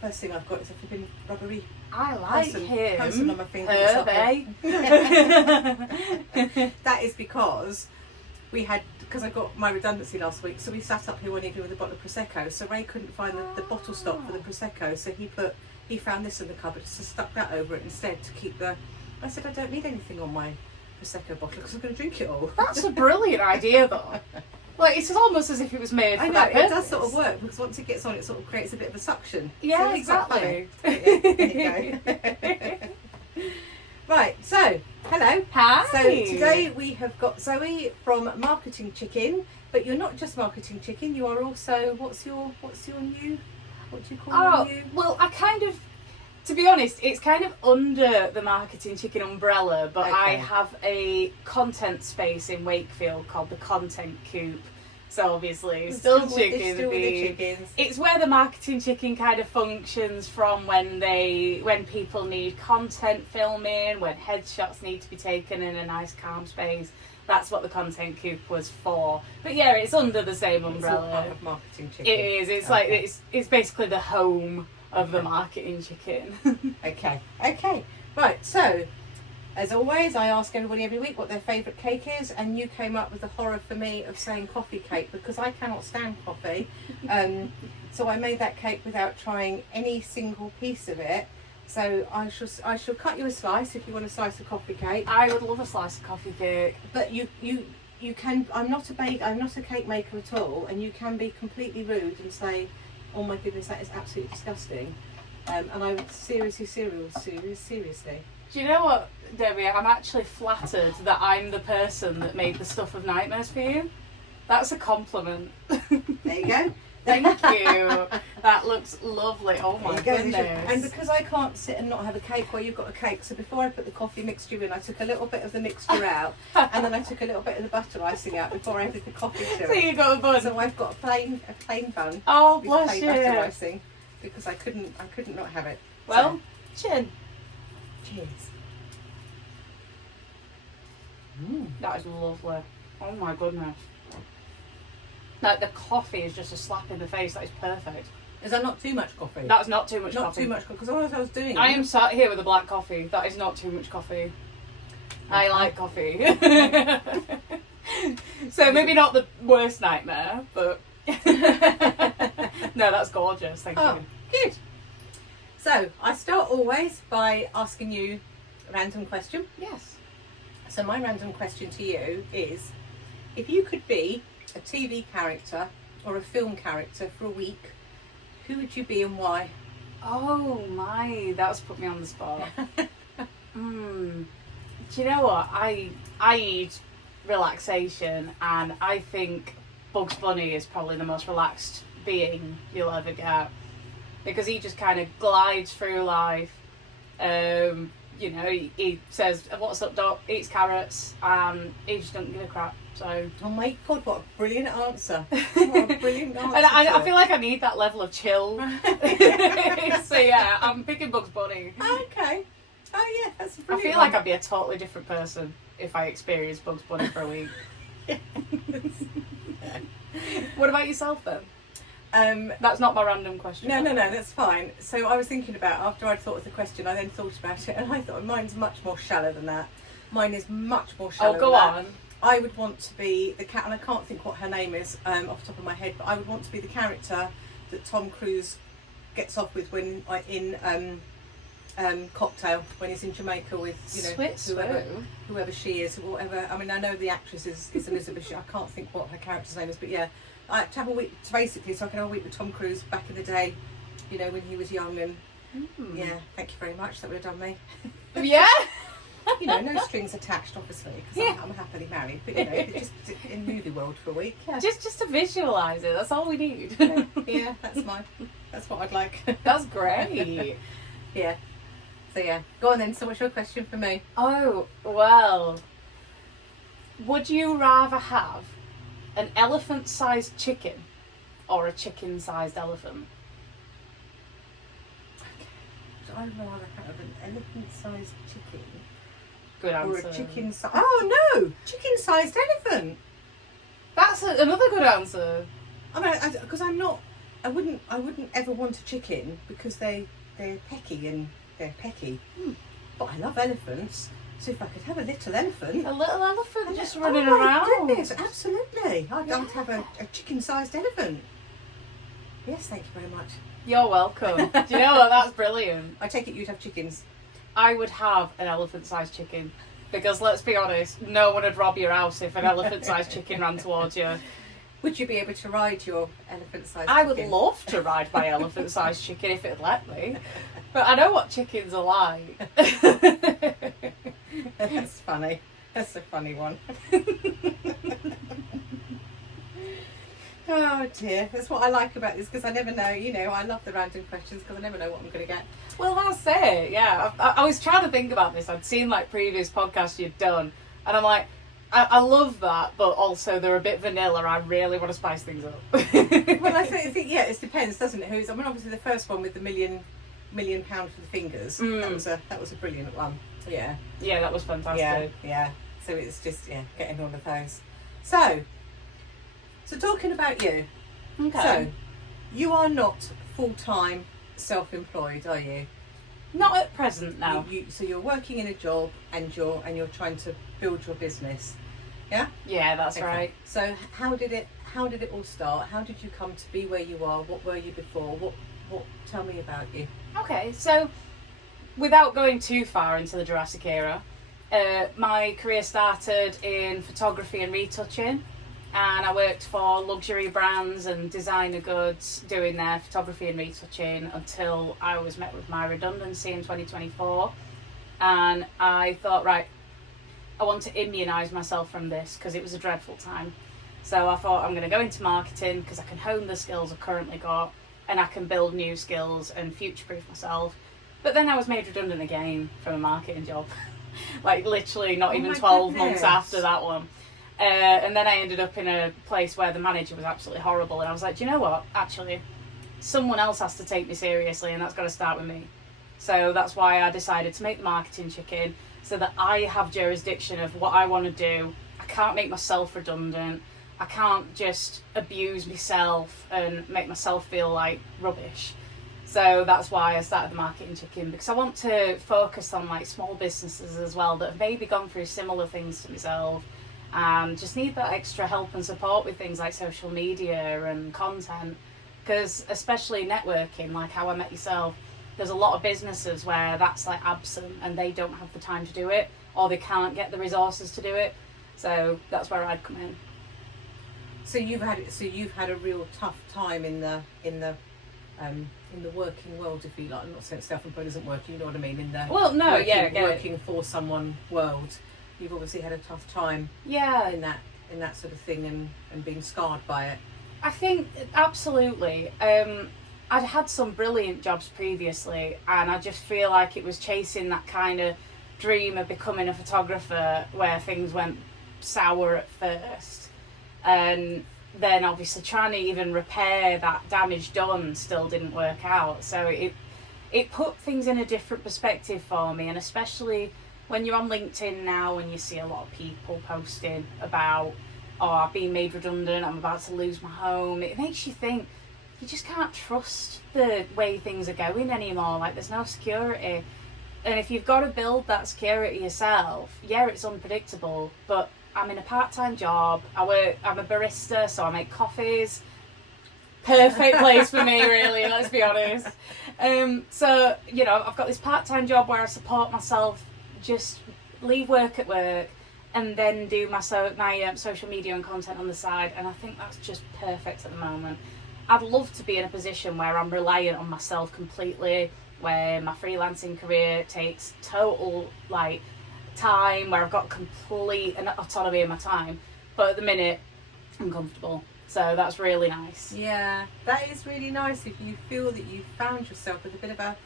first thing I've got is a flipping rubbery I like person on my finger. That is because I got my redundancy last week, so we sat up here one evening with a bottle of Prosecco, so Ray couldn't find the bottle stop for the Prosecco, so he found this in the cupboard, so stuck that over it instead to keep I said I don't need anything on my Prosecco bottle because I'm going to drink it all. That's a brilliant idea though. Like, it's almost as if it was made for that purpose. It does sort of work, because once it gets on, it sort of creates a bit of a suction. Yeah, so exactly. Yeah, there you go. Right, so, hello. Hi. So, today we have got Zoe from Marketing Chicken, but you're not just Marketing Chicken, you are also, what do you call your new? Well, to be honest, it's kind of under the Marketing Chicken umbrella, but I have a content space in Wakefield called the Content Coop. So obviously, still chicken. The chickens. It's where the Marketing Chicken kind of functions from when people need content filming, when headshots need to be taken in a nice calm space. That's what the Content Coop was for. But yeah, it's under the same umbrella. It's all part of Marketing Chicken. It is. It's like it's basically the home of the Marketing Chicken. Okay. Right, so as always, I ask everybody every week what their favourite cake is, and you came up with the horror for me of saying coffee cake because I cannot stand coffee. So I made that cake without trying any single piece of it. So I shall cut you a slice if you want a slice of coffee cake. I would love a slice of coffee cake. But you can. I'm not a cake maker at all, and you can be completely rude and say, "Oh my goodness, that is absolutely disgusting," and I would seriously. Do you know what, Debbie? I'm actually flattered that I'm the person that made the stuff of nightmares for you. That's a compliment. There you go. Thank you. That looks lovely. Oh my goodness. And because I can't sit and not have a cake while you've got a cake, so before I put the coffee mixture in, I took a little bit of the mixture out, and then I took a little bit of the butter icing out before I added the coffee to it. So you got a bun. So I've got a plain bun. Oh, with bless plain you. butter icing because I couldn't not have it. Well, chin. Cheers. That is lovely. Oh my goodness. Like, the coffee is just a slap in the face. That is perfect. Is that not too much coffee? That's not too much coffee. Not too much, because otherwise I was doing it. I am sat here with a black coffee. That is not too much coffee. I like coffee. So maybe not the worst nightmare, but no, that's gorgeous. Thank you. Good. So I start always by asking you a random question. Yes. So my random question to you is, if you could be a TV character or a film character for a week, who would you be and why? Oh my, that's put me on the spot. Do you know what? I need relaxation, and I think Bugs Bunny is probably the most relaxed being you'll ever get, because he just kind of glides through life. You know, he says, "What's up, Doc?" Eats carrots, and he just doesn't give a crap. So. Oh my God! What a brilliant answer! What a brilliant answer! And I feel like I need that level of chill. So yeah, I'm picking Bugs Bunny. Okay. Oh yeah, that's a I brilliant. feel like I'd be a totally different person if I experienced Bugs Bunny for a week. What about yourself then? That's not my random question. No, that's fine. So I was thinking about, after I'd thought of the question, I then thought about it, and I thought mine's much more shallow than that. Mine is much more shallow. Oh, go on. I would want to be the cat, and I can't think what her name is off the top of my head, but I would want to be the character that Tom Cruise gets off with when in Cocktail, when he's in Jamaica with whoever she is, or whatever. I mean, I know the actress is Elizabeth. I can't think what her character's name is, but yeah, I to have a week basically, so I can have a week with Tom Cruise back in the day, you know, when he was young, and yeah, thank you very much. That would have done me. Yeah. You know, no strings attached, obviously, because I'm happily married. But you know, just in movie world for a week. Yeah. Just to visualise it. That's all we need. Yeah, that's what I'd like. That's great. Yeah. So yeah, go on then. So what's your question for me? Oh well, would you rather have an elephant-sized chicken or a chicken-sized elephant? Okay. I'd rather have an elephant-sized chicken. Good answer. Or a chicken-sized... Oh no! Chicken-sized elephant! That's another good answer. I mean, because I'm not I wouldn't ever want a chicken because they're pecky and they're pecky. But I love elephants. So if I could have a little elephant, A little elephant just running oh my around. goodness, absolutely. I'd have a chicken-sized elephant. Yes, thank you very much. You're welcome. Do you know what? That's brilliant. I take it you'd have chickens. I would have an elephant-sized chicken. Because let's be honest, no one would rob your house if an elephant-sized chicken ran towards you. Would you be able to ride your elephant-sized I chicken? would love to ride my elephant-sized chicken if it'd let me. But I know what chickens are like. That's funny. That's a funny one. Oh dear. That's what I like about this, because I never know, I love the random questions because I never know what I'm going to get. Well, that's it, yeah. I was trying to think about this. I'd seen like previous podcasts you'd done, and I'm like, I love that, but also they're a bit vanilla. I really want to spice things up. Well, I think yeah, it depends, doesn't it? Obviously the first one with the £1 million for the fingers. That was a brilliant one. Yeah. Yeah, that was fantastic. Yeah. So it's just getting all of those. So talking about you. Okay. So you are not full-time self-employed, are you? Not at present, no. So you're working in a job and you're trying to build your business. Yeah? Yeah, that's Okay. right. So how did it all start? How did you come to be where you are? What were you before? What tell me about you. Okay, so without going too far into the Jurassic era, my career started in photography and retouching, and I worked for luxury brands and designer goods doing their photography and retouching until I was met with my redundancy in 2024. And I thought, right, I want to immunise myself from this because it was a dreadful time. So I thought I'm going to go into marketing because I can hone the skills I've currently got and I can build new skills and future-proof myself. But then I was made redundant again from a marketing job. Like literally not even 12 months after that one. And then I ended up in a place where the manager was absolutely horrible, and I was like, do you know what? Actually, someone else has to take me seriously, and that's got to start with me. So that's why I decided to make the marketing chicken, so that I have jurisdiction of what I want to do. I can't make myself redundant. I can't just abuse myself and make myself feel like rubbish. So that's why I started the marketing chicken, because I want to focus on like small businesses as well that have maybe gone through similar things to myself and just need that extra help and support with things like social media and content. Because especially networking, like how I met yourself, there's a lot of businesses where that's like absent and they don't have the time to do it, or they can't get the resources to do it. So that's where I'd come in. So you've had a real tough time in the working world, if you like. I'm not saying self-employed isn't working, you know what I mean? Working for someone world. You've obviously had a tough time. Yeah. In that sort of thing and being scarred by it. I think absolutely. I'd had some brilliant jobs previously, and I just feel like it was chasing that kind of dream of becoming a photographer where things went sour at first, and then obviously trying to even repair that damage done still didn't work out. So it put things in a different perspective for me, and especially when you're on LinkedIn now and you see a lot of people posting about, oh, I've been made redundant, I'm about to lose my home, it makes you think you just can't trust the way things are going anymore. Like, there's no security. And if you've got to build that security yourself, yeah, it's unpredictable, but I'm in a part-time job. I'm a barista, so I make coffees. Perfect place for me, really, let's be honest. So, I've got this part-time job where I support myself, just leave work at work and then do my social media and content on the side, and I think that's just perfect at the moment. I'd love to be in a position where I'm reliant on myself completely, where my freelancing career takes total time, where I've got complete autonomy in my time, but at the minute I'm comfortable, so that's really nice. Yeah, that is really nice if you feel that you've found yourself with a bit of a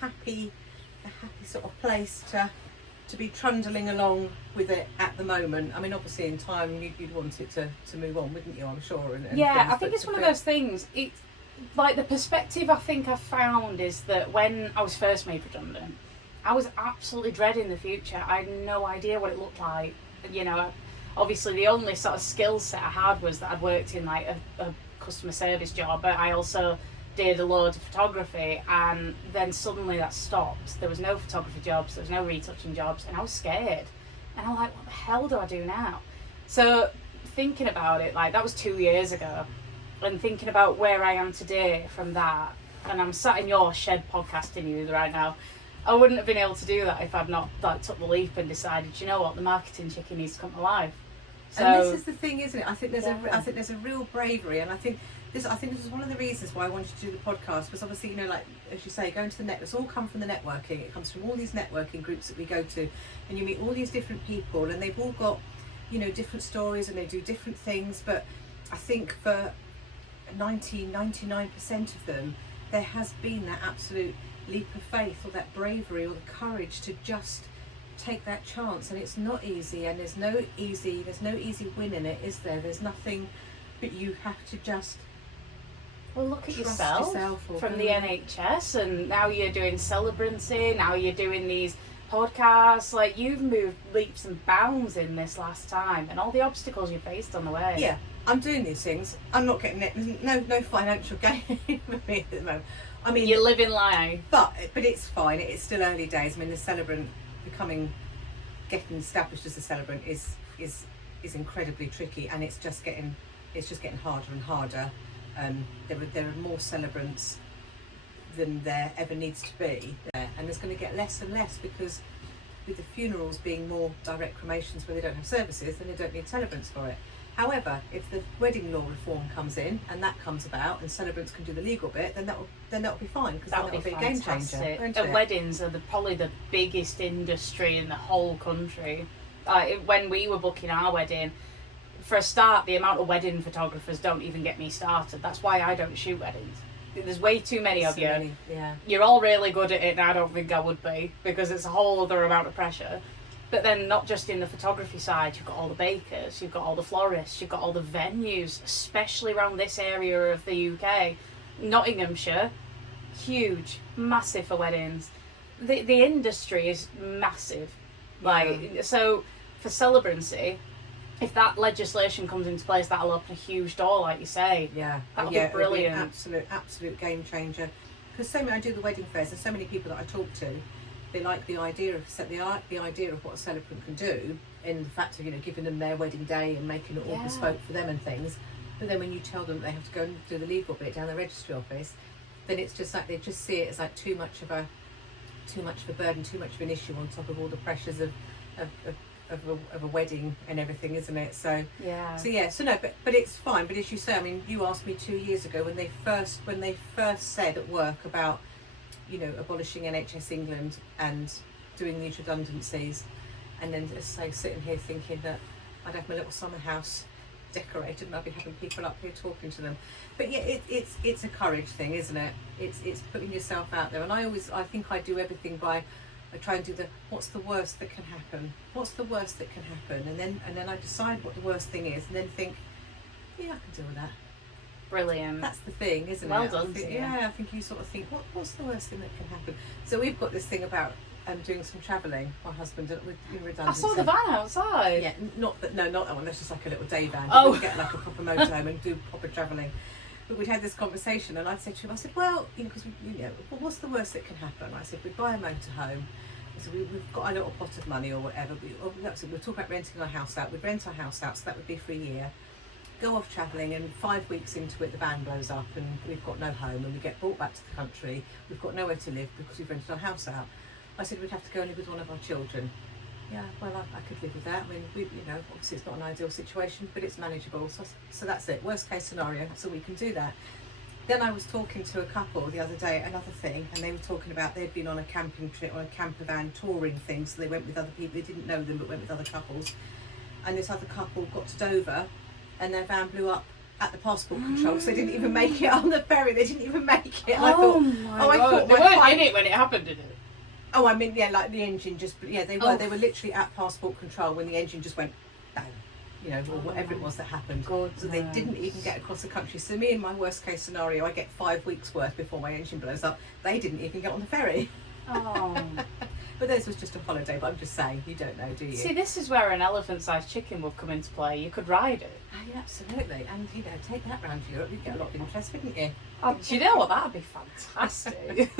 happy sort of place to be trundling along with it at the moment. I mean, obviously in time you'd want it to move on, wouldn't you? I'm sure. And yeah, I think it's one of those things. It's like the perspective I think I found is that when I was first made redundant, I was absolutely dreading the future. I had no idea what it looked like. Obviously the only sort of skill set I had was that I'd worked in like a customer service job, but I also did a load of photography, and then suddenly that stopped. There was no photography jobs, there was no retouching jobs, and I was scared. And I'm like, what the hell do I do now? So thinking about it, like that was 2 years ago, and thinking about where I am today from that, and I'm sat in your shed podcasting you right now. I wouldn't have been able to do that if I'd not like took the leap and decided, you know what, the marketing chicken needs to come alive. So, and this is the thing, isn't it? I think there's yeah. I think there's a real bravery, and I think this is one of the reasons why I wanted to do the podcast, was obviously, you know, like as you say, going to the net, it's all come from the networking. It comes from all these networking groups that we go to, and you meet all these different people, and they've all got, you know, different stories, and they do different things. But I think for 99% of them, there has been that absolute leap of faith, or that bravery, or the courage to just take that chance. And it's not easy, and there's no easy win in it, is there? There's nothing, but you have to just look at trust yourself from the NHS, and now you're doing Celebrancy, now you're doing these podcasts. Like, you've moved leaps and bounds in this last time, and all the obstacles you faced on the way. Yeah, I'm doing these things. I'm not getting it. No financial gain for me at the moment. I mean, you're living life, but it's fine. It's still early days. I mean, the Celebrant getting established as a Celebrant is incredibly tricky, and it's just getting harder and harder. There are more celebrants than there ever needs to be there, and there's going to get less and less, because with the funerals being more direct cremations where they don't have services, then they don't need celebrants for it. However, if the wedding law reform comes in and that comes about, and celebrants can do the legal bit, then that'll be fine, because that'll be a game changer. And weddings are probably the biggest industry in the whole country. When we were booking our wedding, for a start, the amount of wedding photographers don't even get me started. That's why I don't shoot weddings. There's way too many of you. Yeah. You're all really good at it, and I don't think I would be, because it's a whole other amount of pressure. But then not just in the photography side, you've got all the bakers, you've got all the florists, you've got all the venues, especially around this area of the UK. Nottinghamshire, huge, massive for weddings. The industry is massive. So for Celebrancy, if that legislation comes into place, that'll open a huge door, like you say. Yeah, that'll be brilliant. It'll be an absolute game changer. Because I do the wedding fairs, and so many people that I talk to, they like the idea of what a celebrant can do, in the fact of, you know, giving them their wedding day and making it all bespoke for them and things. But then when you tell them they have to go and do the legal bit down the registry office, then it's just like they just see it as like too much of a burden, too much of an issue on top of all the pressures of a wedding and everything, isn't it? So no, but it's fine. But as you say, I mean, you asked me 2 years ago when they first said at work about, you know, abolishing NHS England and doing these redundancies, and then just say sitting here thinking that I'd have my little summer house decorated and I'd be having people up here talking to them. But yeah, it's a courage thing, isn't it? It's putting yourself out there. And I think I do everything by, I try and do what's the worst that can happen? What's the worst that can happen? And then I decide what the worst thing is, and then think, yeah, I can deal with that. Brilliant. That's the thing, isn't it? Well done. I think you sort of think, what's the worst thing that can happen? So we've got this thing about doing some travelling. My husband with redundancy. I saw the van outside. Yeah, not that one. That's just like a little day van. Oh. We'd get like a proper motorhome and do proper travelling. But we'd had this conversation, and I'd said to him, I said, well, you know, because well, what's the worst that can happen? I said, we'd buy a motorhome. So we've got a little pot of money or whatever. We'll talk about renting our house out. We'd rent our house out, so that would be for a year. Go off travelling, and 5 weeks into it the van blows up and we've got no home, and we get brought back to the country. We've got nowhere to live because we've rented our house out. I said we'd have to go and live with one of our children. Yeah, well, I could live with that. I mean, obviously it's not an ideal situation, but it's manageable. So that's it. Worst case scenario, so we can do that. Then I was talking to a couple the other day, another thing, and they were talking about they'd been on a camping trip, on a camper van touring thing, so they went with other people. They didn't know them, but went with other couples. And this other couple got to Dover, and their van blew up at the passport control, so they didn't even make it on the ferry. They didn't even make it. I thought they weren't in it when it happened, did it? Oh, I mean, yeah, like the engine they were literally at passport control when the engine just went down, you know, or whatever it was that happened. So they didn't even get across the country. So me, in my worst case scenario, I get 5 weeks worth before my engine blows up. They didn't even get on the ferry. Oh. But this was just a holiday. But I'm just saying, you don't know, do you? See, this is where an elephant-sized chicken would come into play. You could ride it. Oh, yeah, absolutely. And take that round Europe, you'd get a lot of interest, wouldn't you? Oh, do you know what? That'd be fantastic.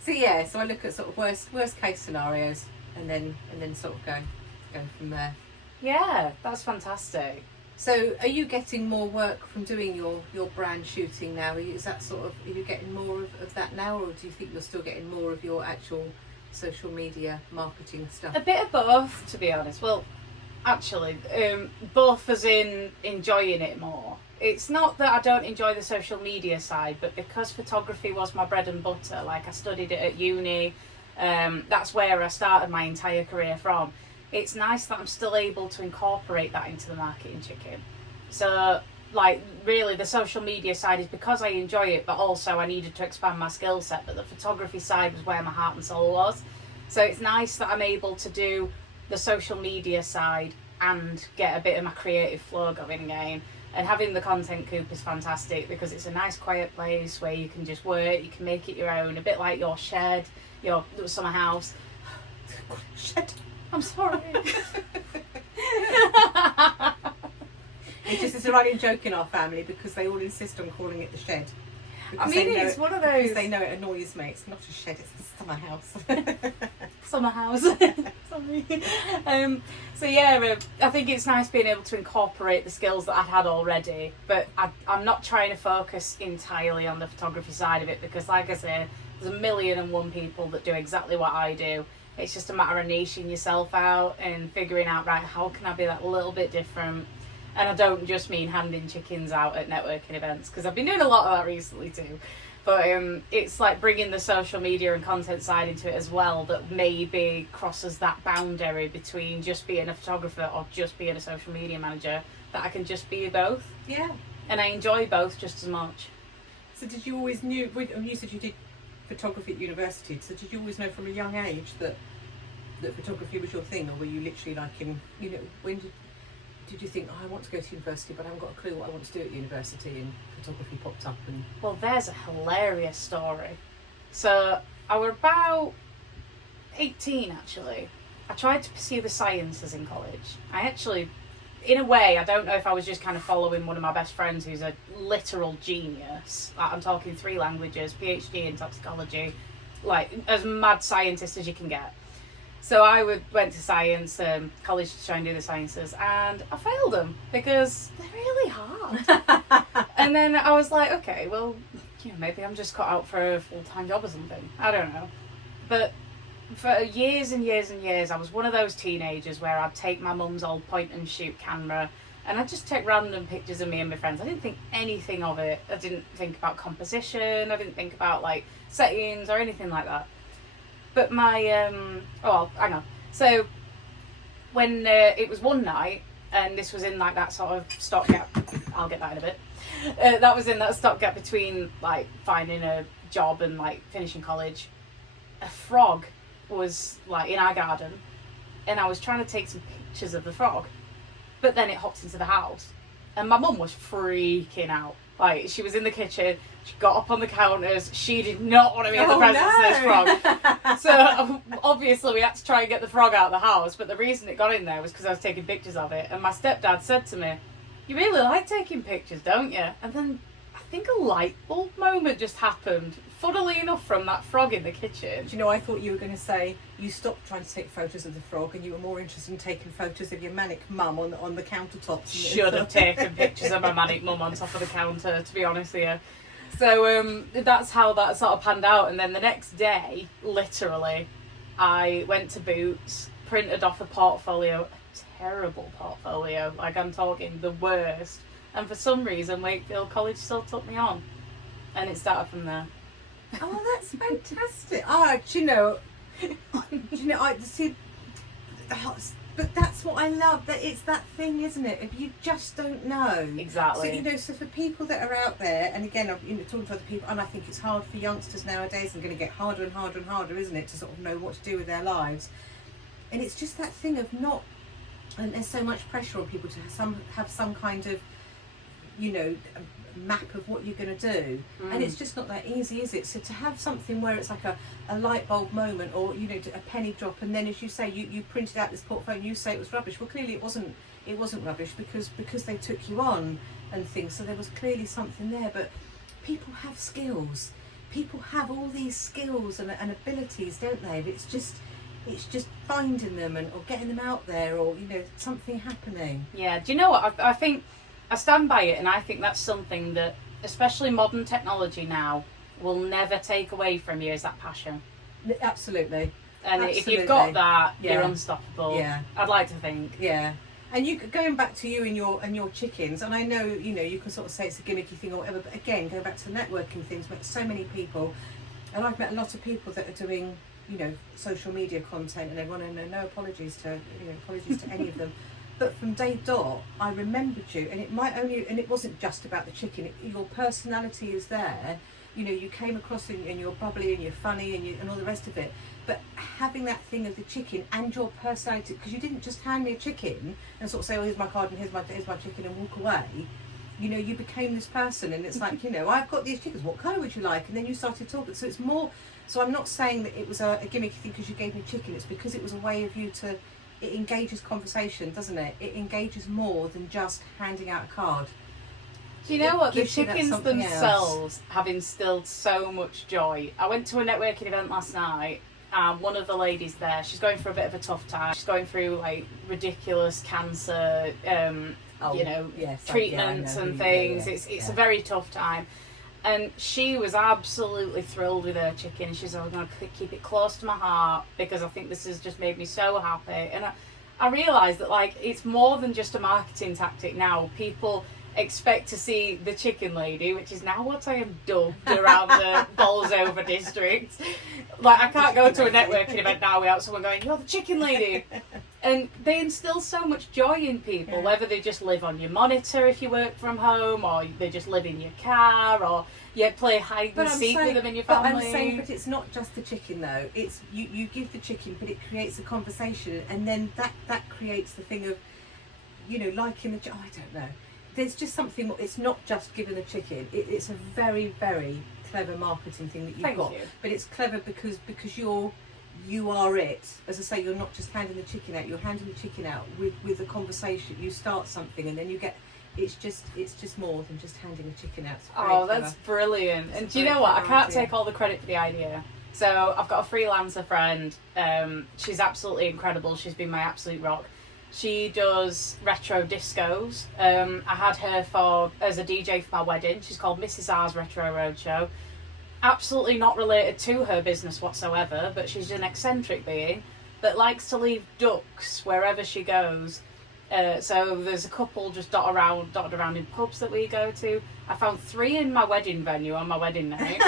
So I look at sort of worst case scenarios, and then sort of go from there. Yeah, that's fantastic. So, are you getting more work from doing your brand shooting now? Are you getting more of that now, or do you think you're still getting more of your actual social media marketing stuff? A bit of both, to be honest. Well, actually, both as in enjoying it more. It's not that I don't enjoy the social media side, but because photography was my bread and butter, like I studied it at uni, that's where I started my entire career from. It's nice that I'm still able to incorporate that into the marketing chicken. So, like, really the social media side is because I enjoy it, but also I needed to expand my skill set, but the photography side was where my heart and soul was. So it's nice that I'm able to do the social media side and get a bit of my creative flow going again. And having the content coop is fantastic because it's a nice quiet place where you can just work, you can make it your own, a bit like your shed, your summer house. Shed. I'm sorry. It's a running joke in our family because they all insist on calling it the shed. I mean, it's one of those. Because they know it annoys me. It's not a shed, it's the summer house. Summer house. Sorry. So yeah, I think it's nice being able to incorporate the skills that I'd had already, but I'm not trying to focus entirely on the photography side of it because, like I say, there's 1,000,001 people that do exactly what I do. It's just a matter of niching yourself out and figuring out, right, how can I be that little bit different? And I don't just mean handing chickens out at networking events, because I've been doing a lot of that recently too. But it's like bringing the social media and content side into it as well that maybe crosses that boundary between just being a photographer or just being a social media manager, that I can just be both. Yeah. And I enjoy both just as much. So did you always you said you did photography at university, so did you always know from a young age that photography was your thing, or were you literally like when did you think, I want to go to university but I haven't got a clue what I want to do at university, and photography popped up? And well, there's a hilarious story. So I was about 18 actually. I tried to pursue the sciences in college. I actually, in a way, I don't know if I was just kind of following one of my best friends who's a literal genius. Like, I'm talking 3 languages, PhD in toxicology, like as mad scientist as you can get. So I went to science, college to try and do the sciences, and I failed them because they're really hard. And then I was like, okay, well, maybe I'm just cut out for a full-time job or something. I don't know. But for years and years and years, I was one of those teenagers where I'd take my mum's old point-and-shoot camera and I'd just take random pictures of me and my friends. I didn't think anything of it. I didn't think about composition. I didn't think about, like, settings or anything like that. But my, hang on. So when it was one night, and this was in like that sort of stopgap, I'll get that in a bit. That was in that stopgap between like finding a job and like finishing college. A frog was like in our garden, and I was trying to take some pictures of the frog, but then it hopped into the house, and my mum was freaking out. Like, she was in the kitchen, she got up on the counters, she did not want to be in the presence of this frog. So, obviously, we had to try and get the frog out of the house, but the reason it got in there was because I was taking pictures of it, and my stepdad said to me, you really like taking pictures, don't you? And then, I think a light bulb moment just happened, funnily enough, from that frog in the kitchen. Do you know, I thought you were going to say you stopped trying to take photos of the frog and you were more interested in taking photos of your manic mum on the countertops. Should have taken pictures of my manic mum on top of the counter, to be honest with you. So that's how that sort of panned out. And then the next day, literally, I went to Boots, printed off a portfolio, a terrible portfolio, like I'm talking the worst. And for some reason, Wakefield College still took me on. And it started from there. Oh, that's fantastic. Oh, do you know, I see, but that's what I love, that it's that thing, isn't it? If you just don't know. Exactly. So, so for people that are out there, and again, I'm talking to other people, and I think it's hard for youngsters nowadays, and going to get harder and harder and harder, isn't it, to sort of know what to do with their lives. And it's just that thing of not, and there's so much pressure on people to have some kind of map of what you're going to do, and it's just not that easy, is it? So to have something where it's like a light bulb moment, or a penny drop, and then, as you say, you printed out this portfolio and you say it was rubbish. Well, clearly it wasn't rubbish because they took you on and things, so there was clearly something there. But people have skills, people have all these skills and abilities, don't they? But it's just finding them or getting them out there, or something happening. Yeah, do you know what? I think I stand by it, and I think that's something that, especially modern technology now, will never take away from you, is that passion. Absolutely. And if you've got that, you're unstoppable. Yeah. I'd like to think. Yeah. And you going back to you and your chickens, and I know you can sort of say it's a gimmicky thing or whatever, but again, go back to the networking things. Met so many people, and I've met a lot of people that are doing social media content and everyone, and no apologies to any of them. But from day dot, I remembered you, and it wasn't just about the chicken. Your personality is there. You came across and you're bubbly and you're funny and all the rest of it. But having that thing of the chicken and your personality, because you didn't just hand me a chicken and sort of say, "Oh, here's my card and here's my chicken," and walk away. You became this person, and it's like, I've got these chickens. What colour would you like? And then you started talking. So it's more. So I'm not saying that it was a gimmicky thing because you gave me chicken. It's because it was a way of you to. It engages conversation, doesn't it? It engages more than just handing out a card. Do you know what? The chickens themselves have instilled so much joy. I went to a networking event last night, and one of the ladies there, she's going through a bit of a tough time. She's going through like ridiculous cancer, treatments and things. It's a very tough time. And she was absolutely thrilled with her chicken. She said, "I'm going to keep it close to my heart because I think this has just made me so happy." And I realised that it's more than just a marketing tactic now. People expect to see the chicken lady, which is now what I am dubbed around the Bolsover district. I can't go to a networking event now without someone going, "You're the chicken lady." And they instill so much joy in people, whether they just live on your monitor if you work from home, or they just live in your car, or you play hide and seek with them in your family. But it's not just the chicken though. It's you give the chicken, but it creates a conversation, and then that creates the thing of, liking the. I don't know. There's just something. It's not just giving the chicken. It's a very, very clever marketing thing that you've got. But it's clever because you are it. As I say, you're not just handing the chicken out. You're handing the chicken out with a conversation. You start something, and then you get. It's just more than just handing a chicken out. That's brilliant. And do you know what? I can't take all the credit for the idea. So I've got a freelancer friend. She's absolutely incredible. She's been my absolute rock. She does retro discos. I had her as a DJ for my wedding. She's called Mrs. R's Retro Roadshow. Absolutely not related to her business whatsoever, but she's an eccentric being that likes to leave ducks wherever she goes. So there's a couple just dotted around in pubs that we go to. I found 3 in my wedding venue on my wedding night.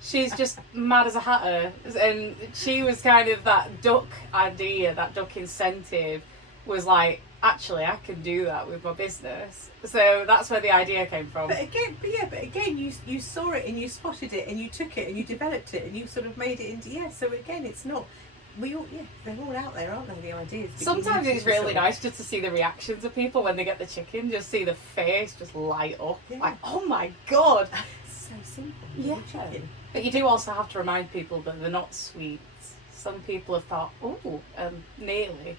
She's just mad as a hatter, and she was kind of that duck idea, that duck incentive was like, actually I can do that with my business. So that's where the idea came from. But again, you saw it and you spotted it and you took it and you developed it and you sort of made it into so again, it's not. They're all out there, aren't they, the ideas? Sometimes it's really nice just to see the reactions of people when they get the chicken, just see the face just light up. Like, oh my god. It's so simple. Yeah. Chicken. But you do also have to remind people that they're not sweets. Some people have thought, nearly.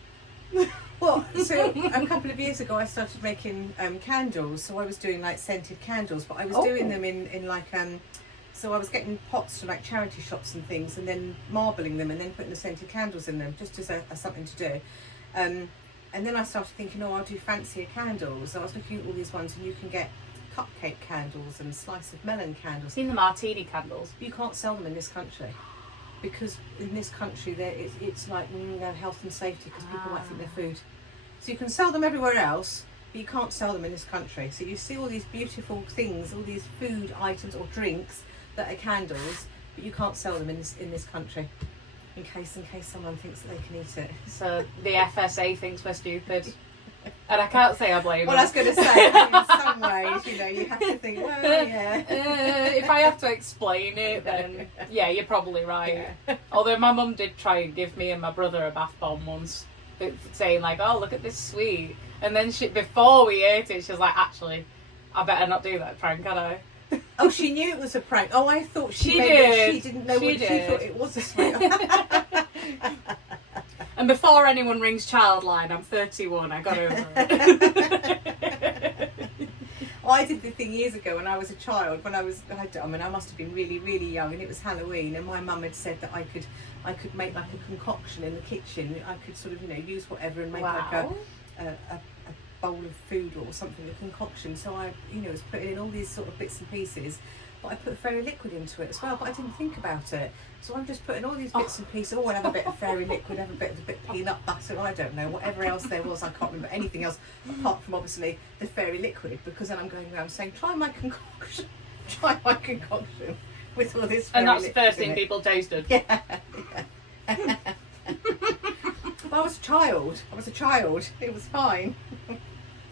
Well, so a couple of years ago I started making candles, so I was doing scented candles, but I was doing them in so I was getting pots from charity shops and things, and then marbling them and then putting the scented candles in them just as something to do. And then I started thinking, I'll do fancier candles. So I was looking at all these ones, and you can get cupcake candles and slice of melon candles. Seen the martini candles. You can't sell them in this country because in this country it's like health and safety because people might think they're food. So you can sell them everywhere else, but you can't sell them in this country. So you see all these beautiful things, all these food items or drinks that are candles, but you can't sell them in this country in case someone thinks that they can eat it. So the FSA thinks we're stupid. And I can't say I blame them. Well, I was going to say, in some ways, you have to think, if I have to explain it, then you're probably right. Yeah. Although my mum did try and give me and my brother a bath bomb once. saying like, "Oh, look at this sweet," and then before we ate it, she was like, "Actually, I better not do that prank, can I?" Oh, she knew it was a prank. Oh, I thought she did. She didn't know she thought it was a sweet. And before anyone rings Childline, I'm 31. I got over it. I did the thing years ago when I was a child. I must have been really, really young, and it was Halloween. And my mum had said that I could make like a concoction in the kitchen. I could sort of use whatever and make like a bowl of food or something, a concoction. So I was putting in all these sort of bits and pieces. But I put fairy liquid into it as well, but I didn't think about it. So I'm just putting all these bits and pieces. Oh, I'll have a bit of fairy liquid, have a bit of peanut butter, I don't know, whatever else there was. I can't remember anything else apart from obviously the fairy liquid, because then I'm going around saying, try my concoction with all this fairy liquid. And that's the first thing people tasted. Yeah. But I was a child. It was fine.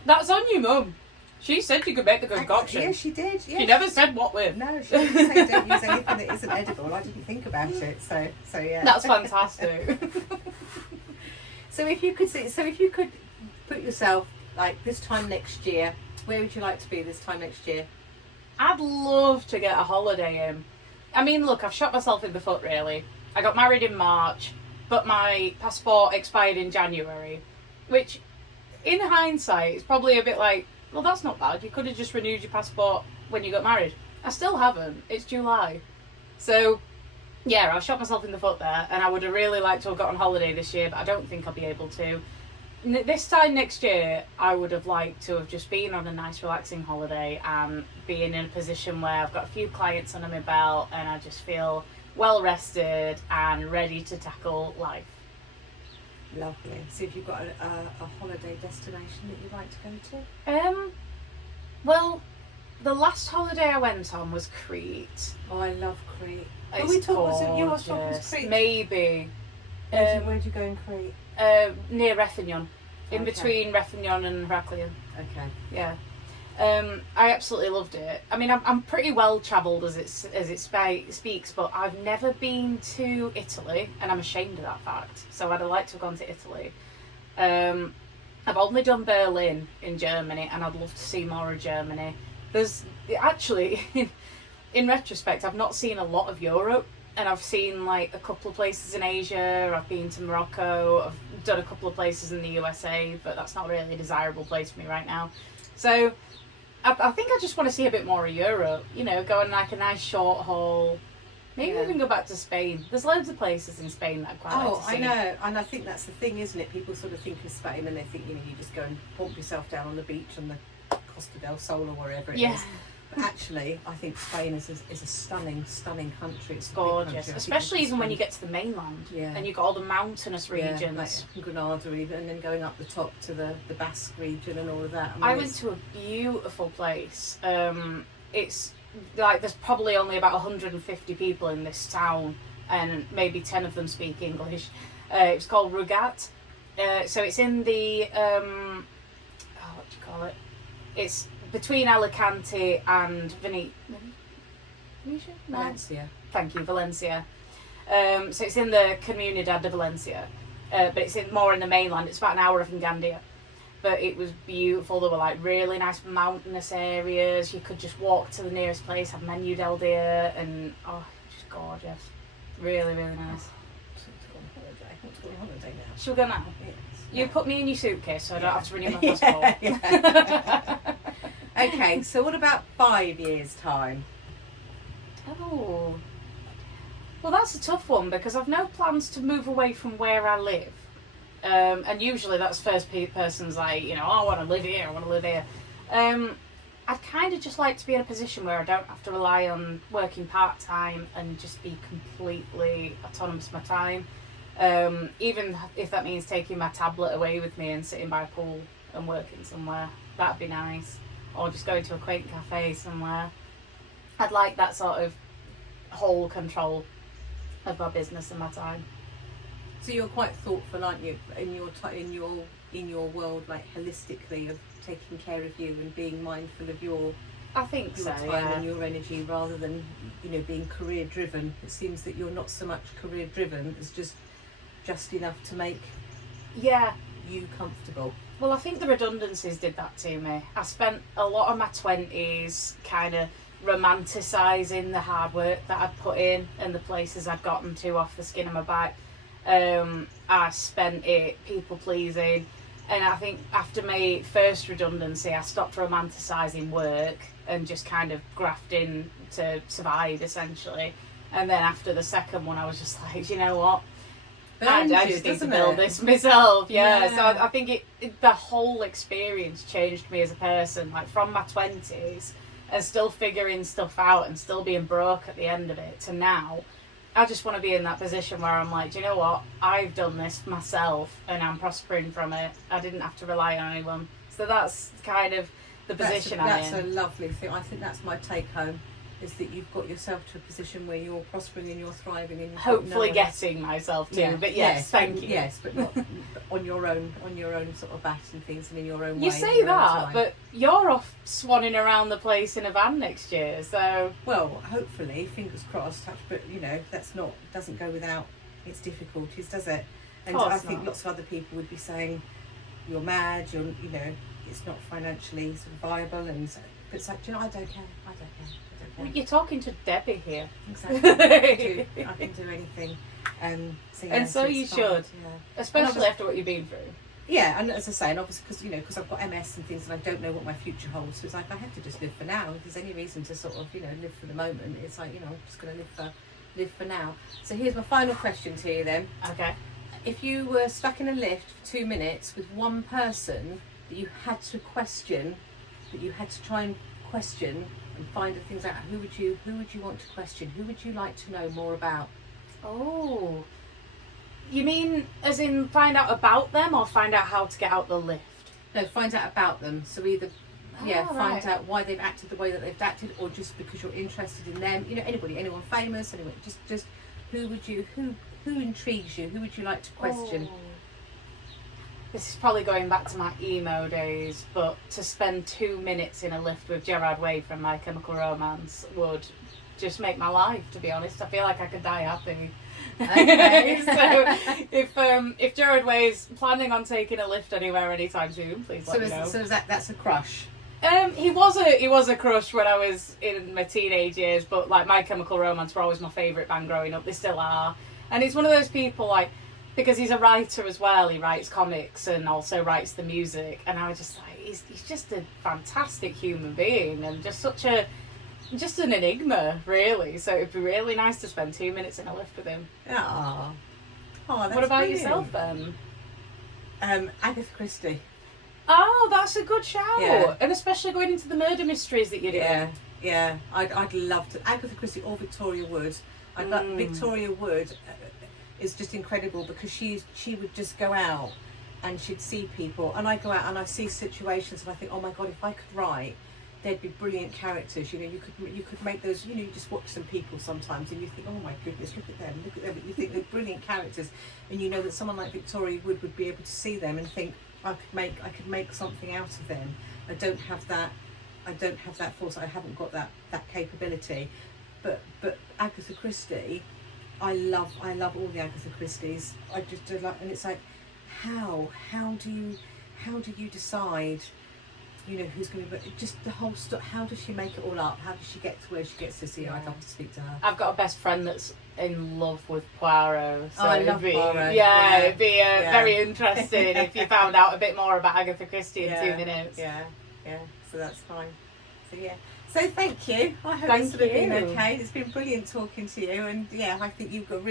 That's on you, Mum. She said you could make the concoction. Yeah, she did. Yeah. She never said what with. No, she didn't say don't use anything that isn't edible. I didn't think about it. So yeah. That's fantastic. So if you could put yourself like this time next year, where would you like to be this time next year? I'd love to get a holiday in. I mean, look, I've shot myself in the foot really. I got married in March, but my passport expired in January, which in hindsight is probably a bit like, well, that's not bad. You could have just renewed your passport when you got married. I still haven't. It's July. So, yeah, I shot myself in the foot there, and I would have really liked to have got on holiday this year, but I don't think I'll be able to. This time next year, I would have liked to have just been on a nice, relaxing holiday and being in a position where I've got a few clients under my belt and I just feel well rested and ready to tackle life. Lovely. So if you've got a holiday destination that you'd like to go to? Well, the last holiday I went on was Crete. Oh, I love Crete. It's Was it yours talking Crete? Maybe. Where'd you go in Crete? Near Refugnion. In between Refugnion and Heraklion. Okay. Yeah. I absolutely loved it. I mean, I'm pretty well travelled as it speaks, but I've never been to Italy, and I'm ashamed of that fact. So I'd like to have gone to Italy. I've only done Berlin in Germany, and I'd love to see more of Germany. There's actually, in retrospect, I've not seen a lot of Europe, and I've seen like a couple of places in Asia. I've been to Morocco. I've done a couple of places in the USA, but that's not really a desirable place for me right now. So I think I just want to see a bit more of Europe, go on like a nice short haul. Maybe even go back to Spain. There's loads of places in Spain that I'd quite like to see. I know, and I think that's the thing, isn't it? People sort of think of Spain and they think, you just go and pump yourself down on the beach on the Costa del Sol or wherever it is. But actually, I think Spain is a stunning, stunning country. It's gorgeous, especially even when you get to the mainland. Yeah. And you've got all the mountainous regions. Like Granada even, and then going up the top to the Basque region and all of that. I went to a beautiful place. It's like there's probably only about 150 people in this town, and maybe 10 of them speak English. It's called Rugat. So it's in the what do you call it? It's between Alicante and Valencia? No. Valencia. Thank you, Valencia. So it's in the Comunidad de Valencia, but it's more in the mainland. It's about an hour from Gandia. But it was beautiful. There were like really nice mountainous areas. You could just walk to the nearest place, have Menu del Dia, and just gorgeous. Really, really nice. I want to go on holiday now. Shall we go now? Yes. You put me in your suitcase so I don't have to renew my passport. Okay, so what about 5 years' time? Oh. Well, that's a tough one because I've no plans to move away from where I live. And usually that's first person's like, I want to live here, I want to live here. I'd kind of just like to be in a position where I don't have to rely on working part-time and just be completely autonomous with my time. Even if that means taking my tablet away with me and sitting by a pool and working somewhere, that'd be nice. Or just going to a quaint cafe somewhere. I'd like that sort of whole control of my business and my time. So you're quite thoughtful, aren't you, in your world, like holistically, of taking care of you and being mindful of your time and your energy, rather than being career driven. It seems that you're not so much career driven as just enough to make Yeah. you comfortable. Well, I think the redundancies did that to me. I spent a lot of my 20s kind of romanticising the hard work that I'd put in and the places I'd gotten to off the skin of my back. I spent it people pleasing, and I think after my first redundancy I stopped romanticising work and just kind of grafting to survive essentially. And then after the second one I was just like, you know what, I just need to build this myself. Yeah. So I think the whole experience changed me as a person, like from my 20s and still figuring stuff out and still being broke at the end of it, to now I just want to be in that position where I'm like, do you know what, I've done this myself and I'm prospering from it. I didn't have to rely on anyone. So that's kind of the position I'm in. That's a lovely thing. I think that's my take home, is that you've got yourself to a position where you're prospering and you're thriving, and you're hopefully getting myself to. But yes, thank you. Yes, but not on your own sort of bat and things, and in your own way. You say that, but you're off swanning around the place in a van next year, so. Well, hopefully, fingers crossed. But doesn't go without its difficulties, does it? And I think lots of other people would be saying, you're mad. It's not financially sort of viable, and so, but it's like, do you know, I don't care. Well, you're talking to Debbie here. Exactly. I can do anything. So you should. Yeah. Especially after what you've been through. Yeah, and as I say, and obviously because I've got MS and things, and I don't know what my future holds. So it's like I have to just live for now. If there's any reason to sort of live for the moment, it's like I'm just going to live for now. So here's my final question to you then. Okay. If you were stuck in a lift for 2 minutes with one person that you had to question, that you had to try and question and find the things out, who would you want to question? Who would you like to know more about? Oh, you mean as in find out about them or find out how to get out the lift? No, find out about them. So either find right. out why they've acted the way that they've acted, or just because you're interested in them. Anyone famous, anyone, just who intrigues you? Who would you like to question? Oh. This is probably going back to my emo days, but to spend 2 minutes in a lift with Gerard Way from My Chemical Romance would just make my life, to be honest. I feel like I could die happy. Okay. So if Gerard Way is planning on taking a lift anywhere anytime soon, please let me know. So that's a crush? He was a crush when I was in my teenage years, but like My Chemical Romance were always my favourite band growing up. They still are. And he's one of those people, like, because he's a writer as well, he writes comics and also writes the music, and I was just like, he's just a fantastic human being and just an enigma, really. So it'd be really nice to spend 2 minutes in a lift with him. Oh, that's what about brilliant. yourself then? Agatha Christie. Oh, that's a good shout. Yeah. And especially going into the murder mysteries that you do. Yeah. I'd love to. Agatha Christie or Victoria Wood. Victoria Wood is just incredible, because she would just go out and she'd see people, and I go out and I see situations and I think, oh my God, if I could write, there'd be brilliant characters. You could make those. You just watch some people sometimes and you think, oh my goodness, look at them. But you think they're brilliant characters, and you know that someone like Victoria Wood would be able to see them and think, I could make something out of them. I don't have that force. I haven't got that capability. But Agatha Christie, I love all the Agatha Christies. I just do like, and it's like, how do you decide, who's going to be, just the whole stuff. How does she make it all up? How does she get to where she gets to see her? I'd love to speak to her. I've got a best friend that's in love with Poirot. So I love Poirot. Yeah, it'd be very interesting if you found out a bit more about Agatha Christie in 2 minutes. Yeah. So that's fine. So yeah. So thank you. I hope Thank it's sort of been you. okay. It's been brilliant talking to you, and I think you've got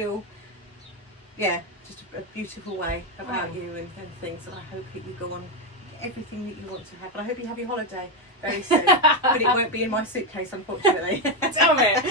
just a beautiful way about you and things, and I hope that you go on everything that you want to have. And I hope you have your holiday very soon. But it won't be in my suitcase, unfortunately. Damn it.